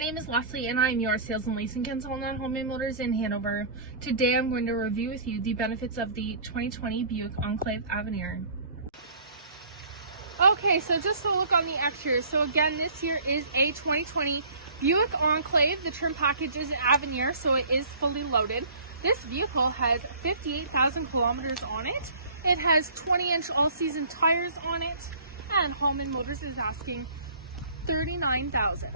name is Leslie and I'm your sales and leasing consultant at Homemade Motors in Hanover. Today I'm going to review with you the benefits of the 2020 Buick Enclave Avenir. Okay, so just a look on the exterior. So again, this here is a 2020 Buick Enclave. The trim package is an Avenir, so it is fully loaded. This vehicle has 58,000 kilometers on it. It has 20-inch all-season tires on it, and Homemade Motors is asking $39,000.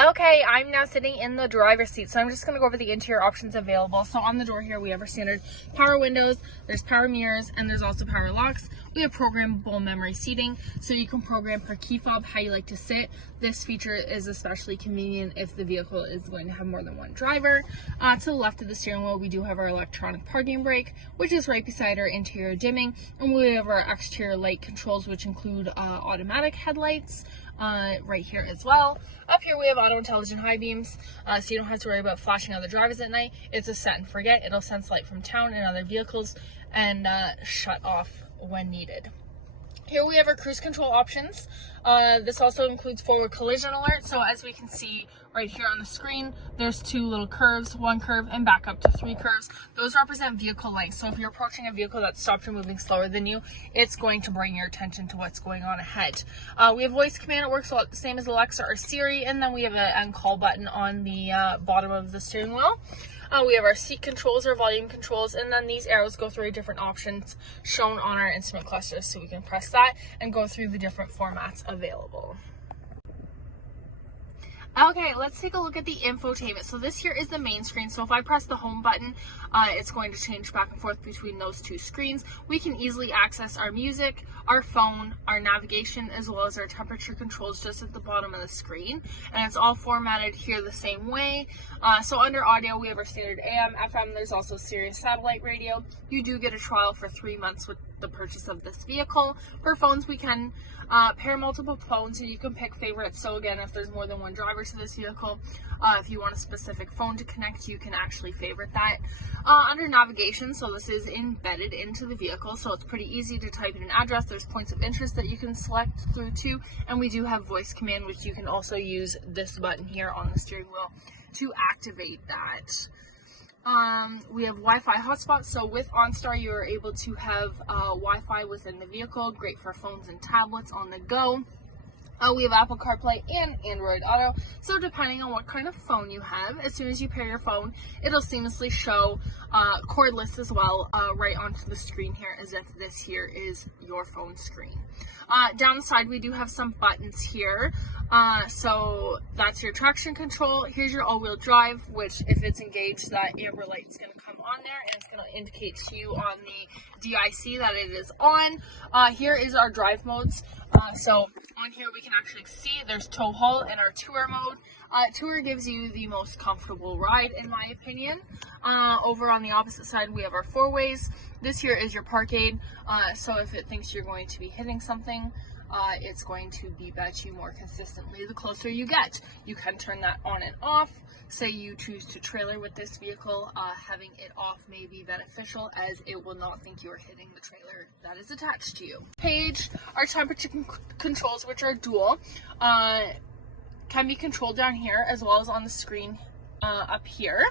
Okay, I'm now sitting in the driver's seat, so I'm just going to go over the interior options available. So on the door here, we have our standard power windows, there's power mirrors, and there's also power locks. We have programmable memory seating, so you can program per key fob how you like to sit. This feature is especially convenient if the vehicle is going to have more than one driver. To the left of the steering wheel, we do have our electronic parking brake, which is right beside our interior dimming, and we have our exterior light controls, which include automatic headlights, right here as well. Up here we have auto intelligent high beams, so you don't have to worry about flashing other drivers at night. It's a set and forget. It'll sense light from town and other vehicles and shut off when needed. Here we have our cruise control options. This also includes forward collision alert. So as we can see right here on the screen, there's two little curves, one curve and back up to three curves. Those represent vehicle length. So if you're approaching a vehicle that's stopped or moving slower than you, it's going to bring your attention to what's going on ahead. We have voice command. It works the same as Alexa or Siri. And then we have an end call button on the bottom of the steering wheel. We have our seat controls, our volume controls, and then these arrows go through different options shown on our instrument cluster, so we can press that and go through the different formats available. Okay, let's take a look at the infotainment. So this here is the main screen. So if I press the home button, it's going to change back and forth between those two screens. We can easily access our music, our phone, our navigation, as well as our temperature controls just at the bottom of the screen. And it's all formatted here the same way. So under audio, we have our standard AM, FM. There's also Sirius satellite radio. You do get a trial for 3 months with the purchase of this vehicle. For phones, we can pair multiple phones, and you can pick favorites. So again, if there's more than one driver to this vehicle, if you want a specific phone to connect, you can actually favorite that. Under navigation, so this is embedded into the vehicle, so it's pretty easy to type in an address. There's points of interest that you can select through too, and we do have voice command, which you can also use this button here on the steering wheel to activate that. We have Wi-Fi hotspots, so with OnStar you are able to have Wi-Fi within the vehicle, great for phones and tablets on the go. We have Apple CarPlay and Android Auto, so depending on what kind of phone you have, as soon as you pair your phone, it'll seamlessly show cordless as well right onto the screen here, as if this here is your phone screen. Down the side, we do have some buttons here. So that's your traction control. Here's your all-wheel drive, which if it's engaged, that amber light is going to come on there, and it's going to indicate to you on the DIC that it is on. Here is our drive modes. So on here we can actually see there's tow haul and our tour mode. Tour gives you the most comfortable ride, in my opinion. Over on the opposite side, we have our four ways. This here is your park aid. So if it thinks you're going to be hitting something, it's going to beep at you more consistently the closer you get. You can turn that on and off. Say you choose to trailer with this vehicle, having it off may be beneficial, as it will not think you are hitting the trailer that is attached to you. Page, our temperature controls, which are dual, can be controlled down here as well as on the screen up here.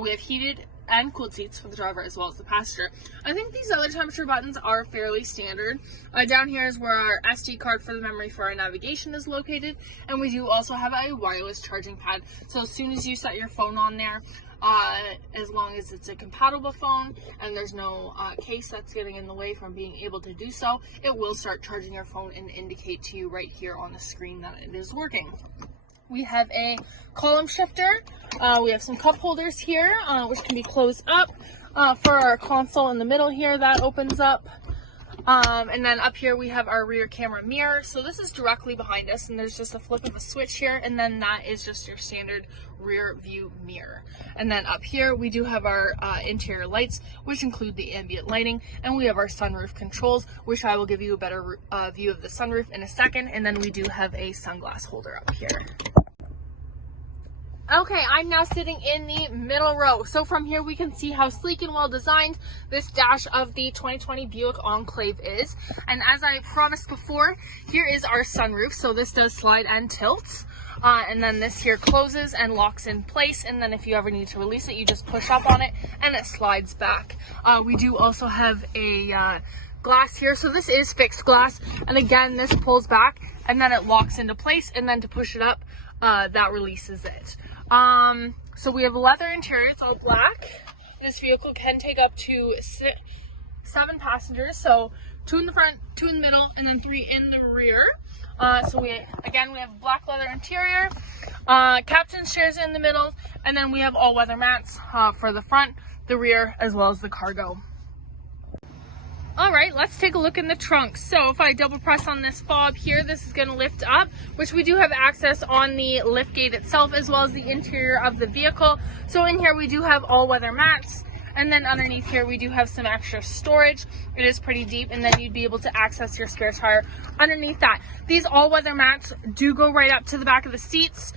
We have heated and cooled seats for the driver as well as the passenger. I think these other temperature buttons are fairly standard. Down here is where our SD card for the memory for our navigation is located, and we do also have a wireless charging pad. So as soon as you set your phone on there, as long as it's a compatible phone and there's no case that's getting in the way from being able to do so, it will start charging your phone and indicate to you right here on the screen that it is working. We have a column shifter. We have some cup holders here, which can be closed up. For our console in the middle here, that opens up. And then up here we have our rear camera mirror. So this is directly behind us, and there's just a flip of a switch here, and then that is just your standard rear view mirror. And then up here we do have our interior lights, which include the ambient lighting, and we have our sunroof controls, which I will give you a better view of the sunroof in a second. And then we do have a sunglass holder up here. Okay, I'm now sitting in the middle row. So from here we can see how sleek and well designed this dash of the 2020 Buick Enclave is. And as I promised before, here is our sunroof. So this does slide and tilt. And then this here closes and locks in place. And then if you ever need to release it, you just push up on it and it slides back. We do also have a glass here. So this is fixed glass. And again, this pulls back and then it locks into place. And then to push it up, that releases it. So we have a leather interior, it's all black. This vehicle can take up to 7 passengers, so 2 in the front, 2 in the middle, and then 3 in the rear. So we have black leather interior, captain's chairs in the middle, and then we have all-weather mats for the front, the rear, as well as the cargo. All right, let's take a look in the trunk. So if I double press on this fob here, this is going to lift up, which we do have access on the lift gate itself, as well as the interior of the vehicle. So in here we do have all-weather mats, and then underneath here we do have some extra storage. It is pretty deep, and then you'd be able to access your spare tire underneath that. These all-weather mats do go right up to the back of the seats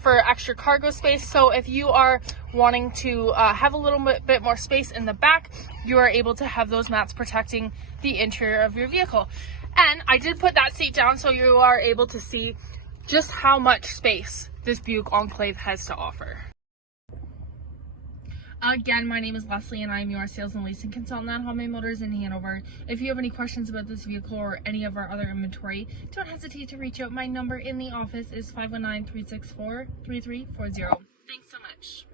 for extra cargo space. So if you are wanting to have a little bit more space in the back, you are able to have those mats protecting the interior of your vehicle. And I did put that seat down so you are able to see just how much space this Buick Enclave has to offer. Again, my name is Leslie and I'm your sales and leasing consultant at Hallman Motors in Hanover. If you have any questions about this vehicle or any of our other inventory, don't hesitate to reach out. My number in the office is 519-364-3340. Thanks so much.